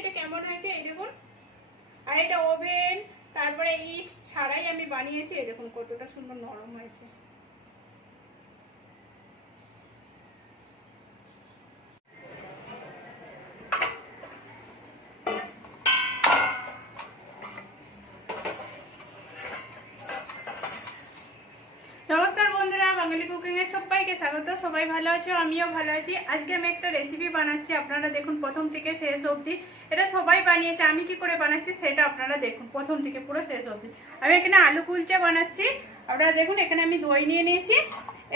এটা কেমন হয়েছে এই দেখুন। আর এটা ওভেন তারপরে ইট ছাড়াই আমি বানিয়েছি, এই দেখুন কতটা সুন্দর নরম হয়েছে। নমস্কার বন্ধুরা, বাঙালি কুকিং এর সবাইকে স্বাগত। সবাই ভালো আছো, আমিও ভালো আছি। আজকে আমি একটা রেসিপি বানাচ্ছি, আপনারা দেখুন প্রথম থেকে শেষ অবধি। এটা সবাই বানিয়েছে, আমি কি করে বানাচ্ছি সেটা আপনারা দেখুন প্রথম থেকে পুরো শেষ অবধি। আমি এখানে আলু কুলচা বানাচ্ছি, আপনারা দেখুন। এখানে আমি দই নিয়ে নিয়েছি,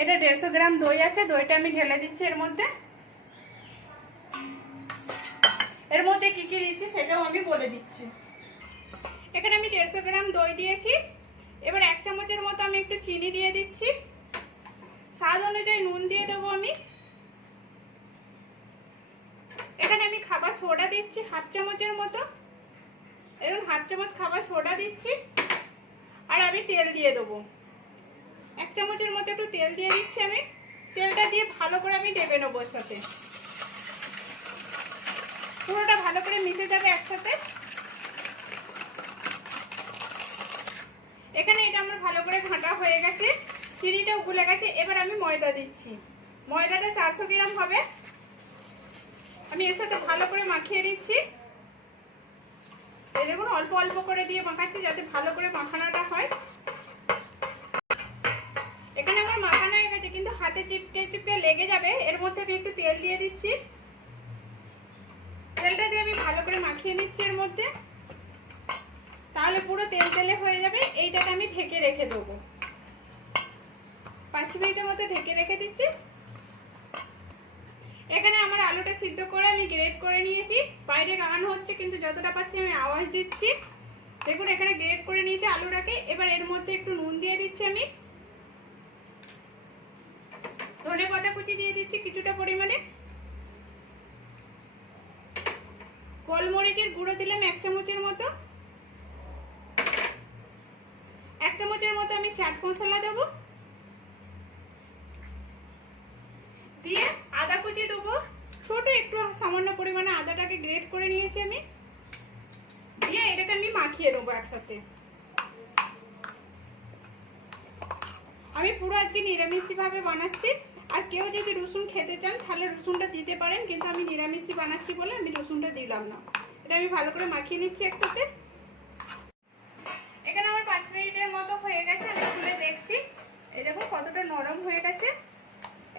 এটা 150 গ্রাম দই আছে। দইটা আমি ঢেলে দিচ্ছি এর মধ্যে। এর মধ্যে কি কি দিচ্ছি সেটাও আমি বলে দিচ্ছি। এখানে আমি 150 গ্রাম দই দিয়েছি। এবার 1 চামচের মতো আমি একটু চিনি দিয়ে দিচ্ছি, স্বাদ অনুযায়ী নুন দিয়ে দেবো আমি। এখানে আমি খাবার সোডা দিচ্ছি 1/2 চামচের মতো, এখন 1/2 চামচ খাবার সোডা দিচ্ছি। আর আমি তেল দিয়ে দেবো 1 চামচের মতো, একটু তেল দিয়ে দিচ্ছি আমি। তেলটা দিয়ে ভালো করে আমি ডেবে নেবো এর সাথে, পুরোটা ভালো করে মিশে যাবে একসাথে। এখানে এটা আমার ভালো করে ঘাঁটা হয়ে গেছে, চিনিটাও গুলে গেছে। এবার আমি ময়দা দিচ্ছি, ময়দাটা 400 গ্রাম হবে। আমি এর সাথে ভালো করে মাখিয়ে নিচ্ছি। এই দেখুন অল্প অল্প করে দিয়ে মাখাচ্ছি যাতে ভালো করে মাখানোটা হয়। এখানে আমার মাখানো হয়ে গেছে, কিন্তু হাতে চিপকে চিপকে লেগে যাবে। এর মধ্যে আমি একটু তেল দিয়ে দিচ্ছি, তেলটা দিয়ে আমি ভালো করে মাখিয়ে নিচ্ছি এর মধ্যে, তাহলে পুরো তেল তেলে হয়ে যাবে। এইটাকে আমি ঢেকে রেখে দেবো, 5 মিনিটের মতো ঢেকে রেখে দিচ্ছি। এখানে আমার আলুটা সিদ্ধ করে আমি গ্রেট করে নিয়েছি। বাইরে গান হচ্ছে কিন্তু যতটা পাচ্ছি আমি আওয়াজ দিচ্ছি। দেখুন এখানে গ্রেট করে নিয়েছি আলুটাকে। এবার এর মধ্যে একটু নুন দিয়ে দিচ্ছি আমি, ধনেপাতা কুচি দিয়ে দিচ্ছি কিছুটা পরিমাণে, গোলমরিচের গুঁড়ো দিলাম 1 চামচের মতো, 1 চামচের মতো আমি চাট মশলা দেবো, দিয়ে আদা কুচি দেবো ছোট একটু সামান্য পরিমাণে। আদাটাকে গ্রেট করে নিয়েছি আমি, দিয়ে এটাকে আমি মাখিয়ে দেবো একসাথে। আমি পুরো আজকে নিরামিষি ভাবে বানাচ্ছি। আর কেউ যদি রসুন খেতে চান তাহলে রসুনটা দিতে পারেন, কিন্তু আমি নিরামিষি বানাচ্ছি বলে আমি রসুনটা দিলাম না। এটা আমি ভালো করে মাখিয়ে নিচ্ছি একসাথে। এখানে আমার 5 মিনিটের মতো হয়ে গেছে, আমি খুলে দেখছি। এই দেখুন কতটা নরম হয়ে গেছে।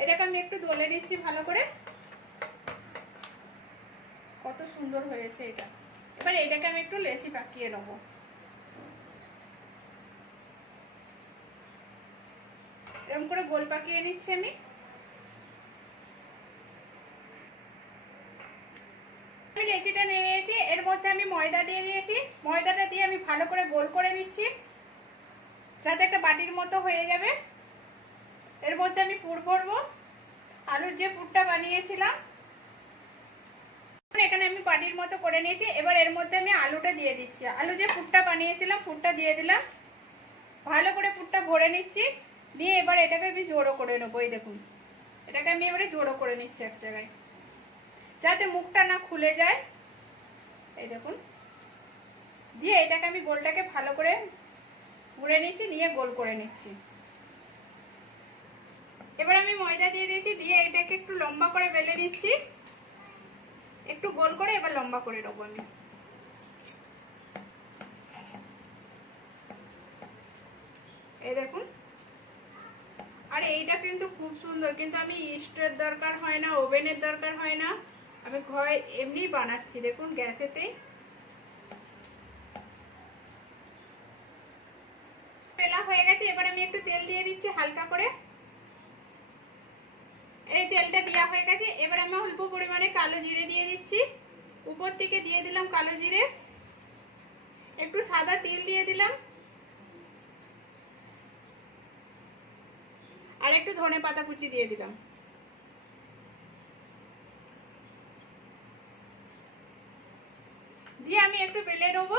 এটাকে আমি একটু দলে নিচ্ছি ভালো করে, কত সুন্দর হয়েছে এটা। এবার এটাকে আমি একটু লেচি পাকিয়ে নেবো। এরকম করে গোল পাকিয়ে নিচ্ছি আমি। আমি লেচিটা নিয়ে নিয়েছি, এর মধ্যে আমি ময়দা দিয়ে দিয়েছি। ময়দাটা দিয়ে আমি ভালো করে গোল করে নিচ্ছি যাতে একটা বাটির মতো হয়ে যাবে। এর মধ্যে আমি পুর ভরবো, আলুর যে পুরটা বানিয়েছিলাম। এখানে আমি বাটির মতো করে নিয়েছি। এবার এর মধ্যে আমি আলুটা দিয়ে দিচ্ছি, আলু যে পুরটা বানিয়েছিলাম পুরটা দিয়ে দিলাম। ভালো করে পুরটা ভরে নিচ্ছি, দিয়ে এবার এটাকে আমি জোড়ো করে নেবো। এই দেখুন এটাকে আমি এবারে জোড়ো করে নিচ্ছি এক জায়গায়, যাতে মুখটা না খুলে যায়। এই দেখুন, দিয়ে এটাকে আমি গোলটাকে ভালো করে মুড়ে নিচ্ছি, নিয়ে গোল করে নিচ্ছি। এবার আমি ময়দা দিয়ে দিয়েছি, দিয়ে এটাকে একটু লম্বা করে বেলে নিচ্ছি, একটু গোল করে এবার লম্বা করে নেবো আমি। এই দেখুন, আর এইটা কিন্তু খুব সুন্দর, কিন্তু আমি ইস্টের দরকার হয় না, ওভেনের দরকার হয় না, আমি ঘরে এমনি বানাচ্ছি। দেখুন গ্যাসেতেই বেলা হয়ে গেছে। এবার আমি একটু তেল দিয়ে দিচ্ছি হালকা করে। এই তেলটা দেওয়া হয়ে গেছে। এবার আমি অল্প পরিমাণে কালো জিরে দিয়ে দিচ্ছি, উপর থেকে দিয়ে দিলাম কালো জিরে, একটু সাদা তিল দিয়ে দিলাম, আর একটু ধনেপাতা কুচি দিয়ে দিলাম। দিয়ে আমি একটু বেলে নেবো,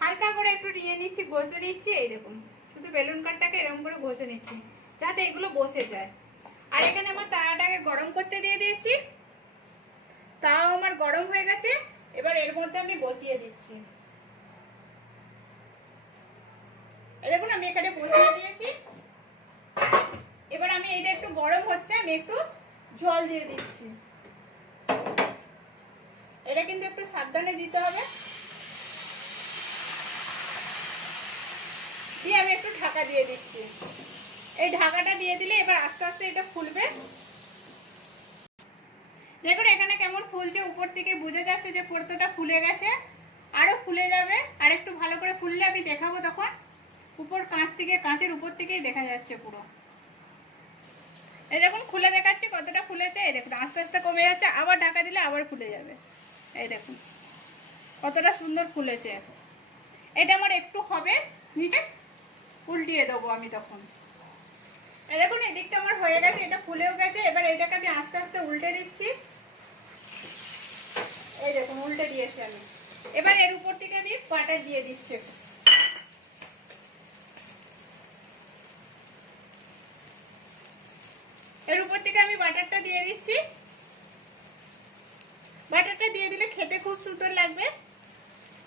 হালকা করে একটু নিয়ে নিচ্ছি, ঘষে নিচ্ছি। এই দেখুন শুধু বেলুন কাঠটাকে এরকম করে ঘষে নিচ্ছি যাতে এগুলো বসে যায়। আর এখানে আমার তাওয়াটাকে গরম করতে দিয়ে দিয়েছি, তাও আমার গরম হয়ে গেছে। এবার এর মধ্যে আমি বসিয়ে দিচ্ছি। দেখুন আমি এখানে বসিয়ে দিয়েছি। এবার আমি এটা একটু গরম হচ্ছে, আমি একটু জল দিয়ে দিচ্ছি। এটা কিন্তু একটু সাবধানে দিতে হবে। দিয়ে আমি একটু ঢাকা দিয়ে দিচ্ছি। এই ঢাকাটা দিয়ে দিলে এবার আস্তে আস্তে এটা ফুলবে। দেখুন এখানে কেমন ফুলছে, উপর থেকে বোঝা যাচ্ছে যে পোস্তটা ফুলে গেছে। আরো ফুলে যাবে, আর একটু ভালো করে ফুললে আমি দেখাবো তখন। উপর কাঁচের উপর থেকেই দেখা যাচ্ছে পুরো। এই দেখুন খুলে দেখাচ্ছি কতটা ফুলেছে। এই দেখুন আস্তে আস্তে কমে যাচ্ছে, আবার ঢাকা দিলে আবার ফুলে যাবে। এই দেখুন কতটা সুন্দর ফুলেছে। এটা আমার একটু হবে, নিচে উল্টিয়ে দেবো আমি তখন। এই দেখুন এদিকটা আমার হয়ে গেছে, এটা ফুলেও গেছে। এবার এটাকে আমি আস্তে আস্তে উল্টে দিচ্ছি। এই দেখুন উল্টে দিয়েছি আমি। এবার এর উপর থেকে আমি বাটার দিয়ে দিচ্ছি। এর উপর থেকে আমি বাটারটা দিয়ে দিচ্ছি। বাটারটা দিয়ে দিলে খেতে খুব সুন্দর লাগবে।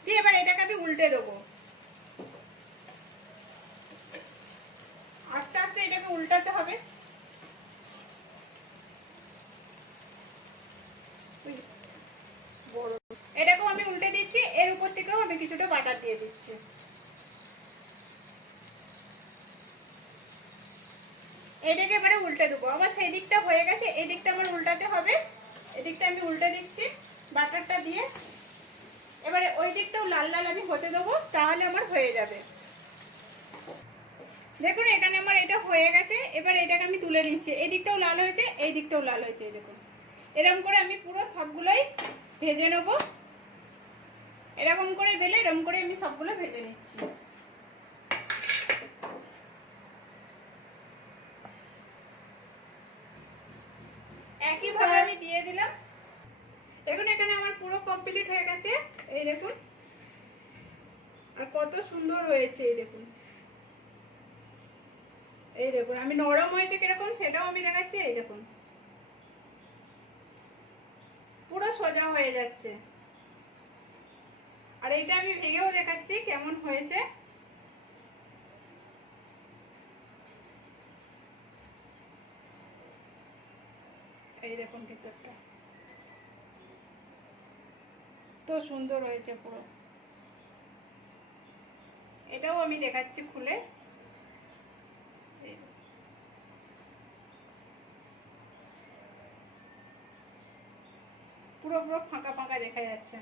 দিয়ে এবার এটাকে আমি উল্টে দেবো। আস্তে আস্তে এটাকে উল্টাতে হবে। এটাকেও আমি উল্টে দিচ্ছি। এর উপর থেকেও আমি কিছুটা বাটার দিয়ে দিচ্ছি। এটাকে এবারে উল্টে দেবো। আমার সেই দিকটা হয়ে গেছে, এই দিকটা আমার উল্টাতে হবে। এদিকটা আমি উল্টে দিচ্ছি বাটারটা দিয়ে। এবারে ওই দিকটাও লাল লাল আমি হতে দেবো, তাহলে আমার হয়ে যাবে। দেখুন এখানে আমার এটা হয়ে গেছে। এবার এটাকে আমি তুলে নিচ্ছি। এই দিকটাও লাল হয়েছে, এই দিকটাও লাল হয়েছে। দেখুন এরকম করে আমি পুরো সবগুলোই ভেজে নেব। এরকম করে বেলে এরকম করে আমি সবগুলো ভেজে নিচ্ছি। একইভাবে আমি দিয়ে দিলাম। দেখুন এখানে আমার পুরো কমপ্লিট হয়ে গেছে। এই দেখুন আর কত সুন্দর হয়েছে। এই দেখুন, এই দেখুন আমি নরম হয়েছে কিরকম সেটাও আমি দেখাচ্ছি। এই দেখুন পুরো সোজা হয়ে যাচ্ছে। আর এইটা আমি ভেঙেও দেখাচ্ছি কেমন হয়েছে। এই দেখুন ভিতরটা তো সুন্দর হয়েছে পুরো। এটাও আমি দেখাচ্ছি খুলে। পুরো পুরো ফাঁকা ফাঁকা দেখা যাচ্ছে।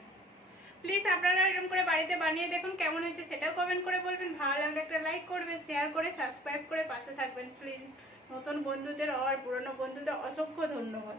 প্লিজ আপনারা এরকম করে বাড়িতে বানিয়ে দেখুন কেমন হয়েছে, সেটাও কমেন্ট করে বলবেন। ভালো লাগলে একটা লাইক করবেন, শেয়ার করে সাবস্ক্রাইব করে পাশে থাকবেন প্লিজ। নতুন বন্ধুদের আর পুরনো বন্ধুদের অসংখ্য ধন্যবাদ।